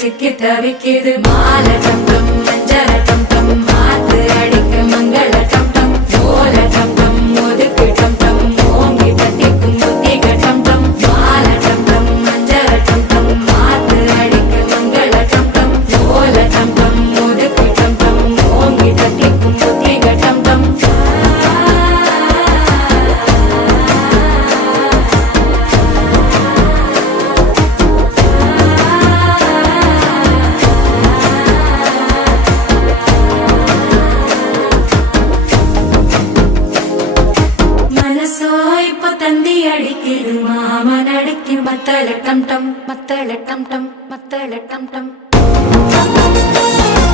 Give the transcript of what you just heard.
சிக்கி தவிக்கிது மால டம் டம் மஞ்சள டம் டம் மாத்து அடிக்க மங்கள டம் டம் ஓல டம் டம் ஒதுக்கு டம் டம் ஓங்கி தட்டிக்கும் புத்திக டம் டம் மால டம் டம் மஞ்சள டம் டம் மாத்து அடிக்க மங்கள டம் டம் ஓல டம் டம் ஒதுக்கு டம் டம் ஓங்கி தட்டிக்கும் புத்திக டம் டம் தந்தி அடிக்கிது மாமன் அடிக்கு மத்தள டம் டம் மத்தள டம் டம் மத்தள டம் டம்